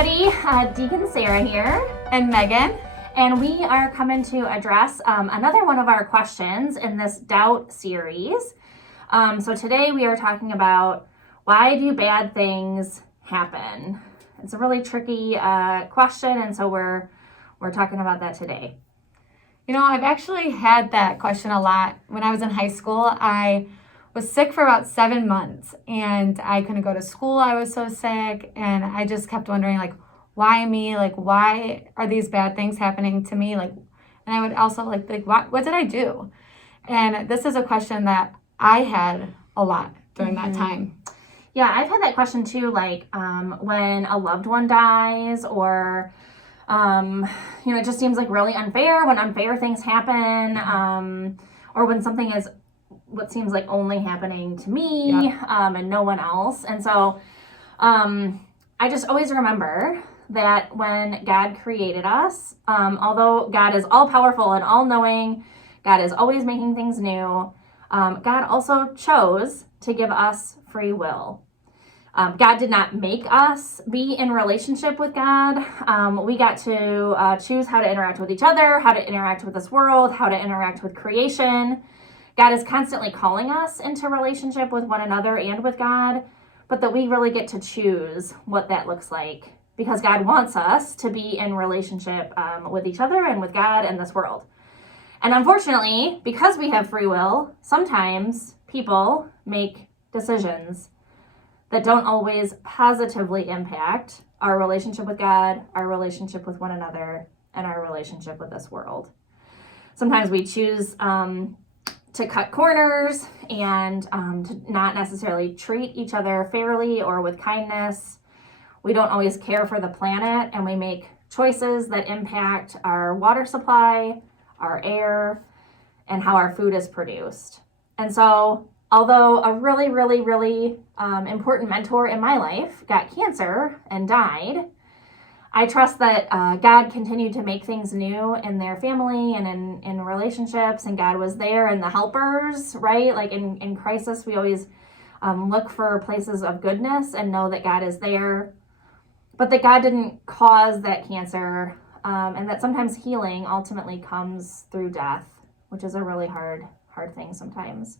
everybody, Deacon Sarah here. And Megan. And we are coming to address another one of our questions in this doubt series. So today we are talking about, why do bad things happen? It's a really tricky question, and so we're talking about that today. You know, I've actually had that question a lot. When I was in high school, I was sick for about 7 months and I couldn't go to school. I was so sick, and I just kept wondering, like, why me? Like, why are these bad things happening to me? Like, and I would also like what did I do? And this is a question that I had a lot during that time. Yeah, I've had that question too, like when a loved one dies, or it just seems like really unfair when unfair things happen, or when something is what seems like only happening to me, and no one else. And so I just always remember that when God created us, although God is all powerful and all knowing, God is always making things new, God also chose to give us free will. God did not make us be in relationship with God. We got to choose how to interact with each other, how to interact with this world, how to interact with creation. God is constantly calling us into relationship with one another and with God, but that we really get to choose what that looks like, because God wants us to be in relationship with each other and with God and this world. And unfortunately, because we have free will, sometimes people make decisions that don't always positively impact our relationship with God, our relationship with one another, and our relationship with this world. Sometimes we choose to cut corners and to not necessarily treat each other fairly or with kindness. We don't always care for the planet, and we make choices that impact our water supply, our air, and how our food is produced. And so, although a really, really, really important mentor in my life got cancer and died, I trust that God continued to make things new in their family and in relationships, and God was there, and the helpers, right? Like in crisis, we always look for places of goodness and know that God is there, but that God didn't cause that cancer, and that sometimes healing ultimately comes through death, which is a really hard thing sometimes.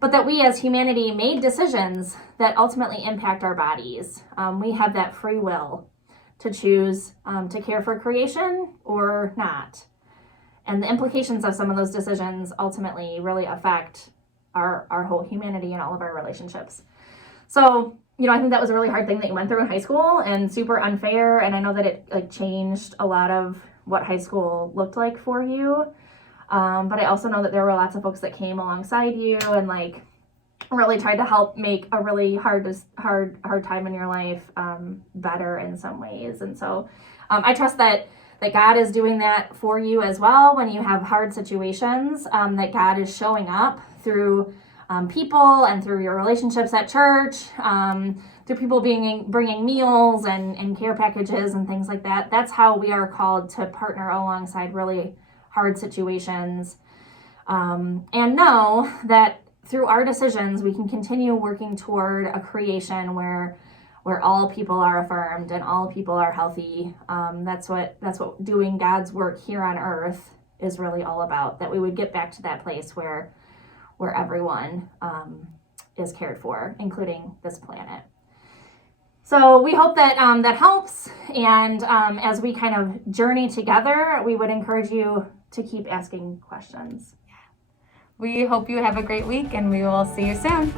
But that we as humanity made decisions that ultimately impact our bodies. We have that free will to choose to care for creation or not. And the implications of some of those decisions ultimately really affect our whole humanity and all of our relationships. So, I think that was a really hard thing that you went through in high school, and super unfair. And I know that it changed a lot of what high school looked like for you. But I also know that there were lots of folks that came alongside you and really tried to help make a really hard time in your life better in some ways. And so I trust that God is doing that for you as well when you have hard situations, that God is showing up through people and through your relationships at church, through people bringing meals and care packages and things like that. That's how we are called to partner alongside really hard situations, and know that through our decisions, we can continue working toward a creation where all people are affirmed and all people are healthy. That's what doing God's work here on earth is really all about, that we would get back to that place where everyone is cared for, including this planet. So we hope that that helps, and as we kind of journey together, we would encourage you to keep asking questions. We hope you have a great week, and we will see you soon.